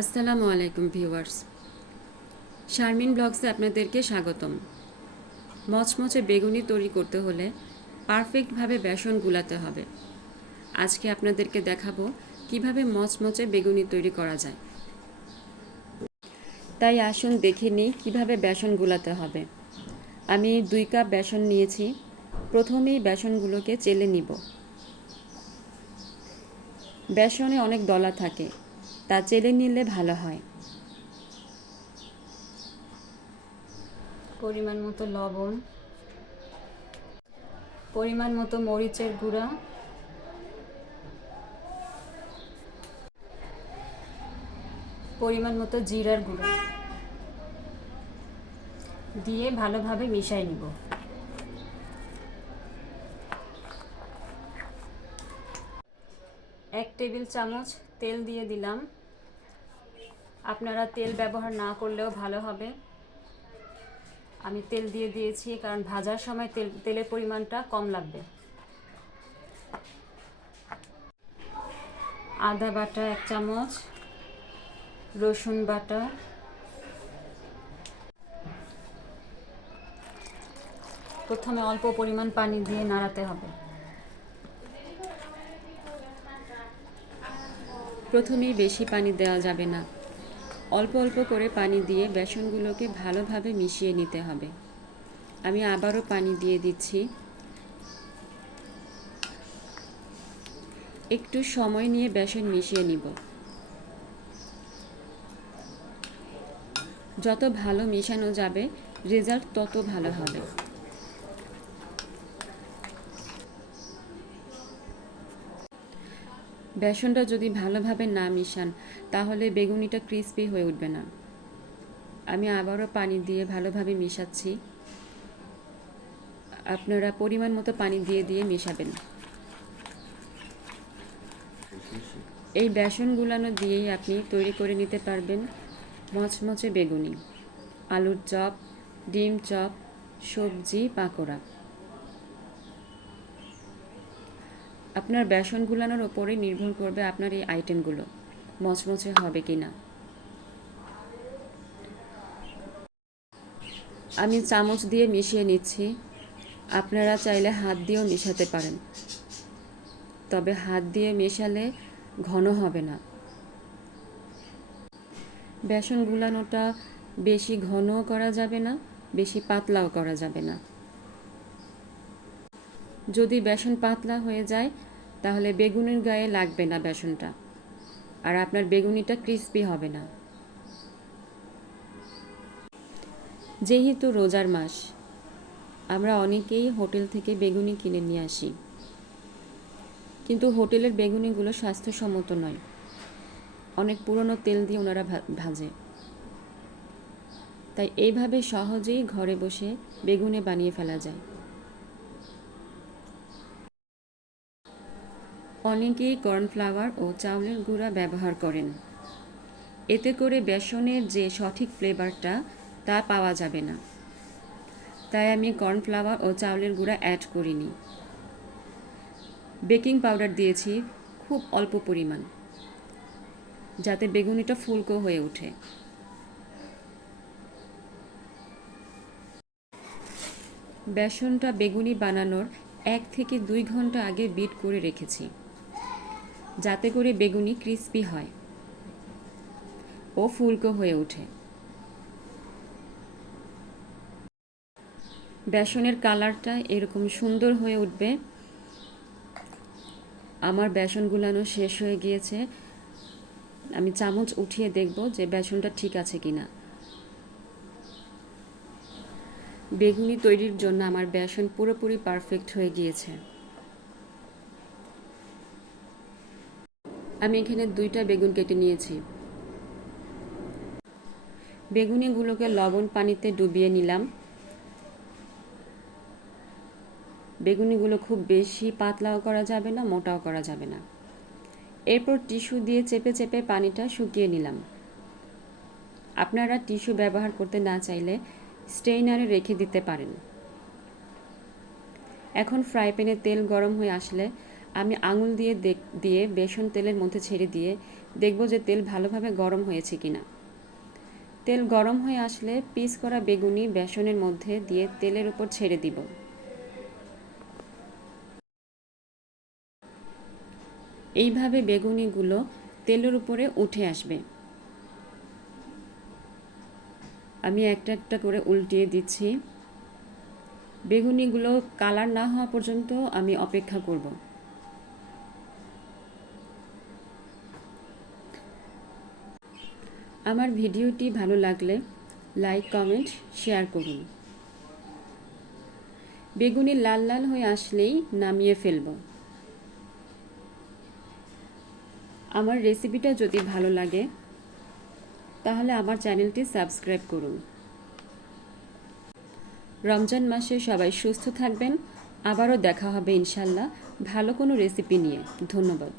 আসসালামু আলাইকুম ভিউয়ার্স। শারমিন ব্লগসে আপনাদেরকে স্বাগতম। মচমচে বেগুনি তৈরি করতে হলে পারফেক্টভাবে বেসন গুলাতে হবে। আজকে আপনাদেরকে দেখাবো কীভাবে মচমচে বেগুনি তৈরি করা যায়। তাই আসুন দেখে নিই কীভাবে বেসন গুলাতে হবে। আমি দুই কাপ বেসন নিয়েছি। প্রথমেই বেসনগুলোকে চেলে নিব। বেসনে অনেক দলা থাকে। তা চেলে নিলে ভালো হয়। পরিমাণ মতো লবণ, পরিমাণ মতো মরিচের গুঁড়া, পরিমাণ মতো জিরার গুঁড়া দিয়ে ভালোভাবে মিশাই নিব। এক টেবিল চামচ তেল দিয়ে দিলাম। আপনারা তেল ব্যবহার না করলেও ভালো হবে। আমি তেল দিয়ে দিয়েছি, কারণ ভাজার সময় তেল, তেলের পরিমাণটা কম লাগবে। আদা বাটা এক চামচ, রসুন বাটা, প্রথমে অল্প পরিমাণ পানি দিয়ে নাড়াতে হবে। প্রথমেই বেশি পানি দেওয়া যাবে না। অল্প অল্প করে পানি দিয়ে বেসনগুলোকে ভালোভাবে মিশিয়ে নিতে হবে। আমি আবারও পানি দিয়ে দিচ্ছি। একটু সময় নিয়ে বেসন মিশিয়ে নিব। যত ভালো মেশানো যাবে, রেজাল্ট তত ভালো হবে। বেসনটা যদি ভালোভাবে না মিশান, তাহলে বেগুনিটা ক্রিস্পি হয়ে উঠবে না। আমি আবারও পানি দিয়ে ভালোভাবে মিশাচ্ছি। আপনারা পরিমাণ মতো পানি দিয়ে দিয়ে মেশাবেন। এই বেসন গুলানো দিয়েই আপনি তৈরি করে নিতে পারবেন মচমচে বেগুনি, আলুর চপ, ডিম চপ, সবজি, পাকোড়া। আপনার বেসন গুলানোর ওপরে নির্ভর করবে আপনার এই আইটেমগুলো মচমচে হবে কি না আমি চামচ দিয়ে মিশিয়ে নিচ্ছি। আপনারা চাইলে হাত দিয়েও মেশাতে পারেন। তবে হাত দিয়ে মেশালে ঘন হবে না। বেসন গুলানোটা বেশি ঘনও করা যাবে না, বেশি পাতলাও করা যাবে না। যদি বেসন পাতলা হয়ে যায় তাহলে বেগুনের গায়ে লাগবে না বেসনটা। আর আপনার বেগুনিটা ক্রিস্পি হবে না। যেহেতু রোজার মাস, আমরা অনেকেই হোটেল থেকে বেগুনি কিনে নিয়ে আসি। কিন্তু হোটেলের বেগুনিগুলো স্বাস্থ্যসম্মত নয়। অনেক পুরনো তেল দিয়ে ওনারা ভাজে। তাই এইভাবে সহজেই ঘরে বসে বেগুনে বানিয়ে ফেলা যায়। অনেকেই কর্নফ্লাওয়ার ও চাউলের গুঁড়া ব্যবহার করেন। এতে করে বেসনের যে সঠিক ফ্লেভারটা, তা পাওয়া যাবে না। তাই আমি কর্নফ্লাওয়ার ও চাউলের গুঁড়া অ্যাড করিনি। বেকিং পাউডার দিয়েছি খুব অল্প পরিমাণ, যাতে বেগুনিটা ফুলকো হয়ে ওঠে। বেসনটা বেগুনি বানানোর এক থেকে দুই ঘণ্টা আগে বিট করে রেখেছি। যাতে করে বেগুনি ক্রিস্পি হয়। ও ফুলকো হয়ে ওঠে। বেসনের কালারটা এরকম সুন্দর হয়ে উঠবে। আমার বেসন গুলানো শেষ হয়ে গিয়েছে। আমি চামচ উঠিয়ে দেখব যে বেসনটা ঠিক আছে কিনা। বেগুনি তৈরির জন্য আমার বেসন পুরোপুরি পারফেক্ট হয়ে গিয়েছে। আমি এখানে দুইটা বেগুন কেটে নিয়েছি। বেগুনিগুলোকে লবণ পানিতে ডুবিয়ে নিলাম। বেগুনিগুলো খুব বেশি পাতলাও করা যাবে না, মোটাও করা যাবে না। এরপর টিস্যু দিয়ে চেপে চেপে পানিটা শুকিয়ে নিলাম। আপনারা টিস্যু ব্যবহার করতে না চাইলে স্টেইনারে রেখে দিতে পারেন। এখন ফ্রাই প্যানে তেল গরম হয়ে আসলে আমি আঙুল দিয়ে দিয়ে বেসন তেলের মধ্যে ছেড়ে দিয়ে দেখব যে তেল ভালোভাবে গরম হয়েছে কিনা তেল গরম হয়ে আসলে পিস করা বেগুনি বেসনের মধ্যে দিয়ে তেলের উপর ছেড়ে দিব। এইভাবে বেগুনিগুলো তেলের উপরে উঠে আসবে। আমি একটা একটা করে উল্টিয়ে দিচ্ছি। বেগুনিগুলো কালার না হওয়া পর্যন্ত আমি অপেক্ষা করব। আমার ভিডিওটি ভালো লাগলে লাইক, কমেন্ট, শেয়ার করুন। বেগুনি লাল লাল হয়ে আসলেই নামিয়ে ফেলব। আমার রেসিপিটা যদি ভালো লাগে, তাহলে আমার চ্যানেলটি সাবস্ক্রাইব করুন। রমজান মাসে সবাই সুস্থ থাকবেন। আবারও দেখা হবে ইনশাল্লাহ ভালো কোনো রেসিপি নিয়ে। ধন্যবাদ।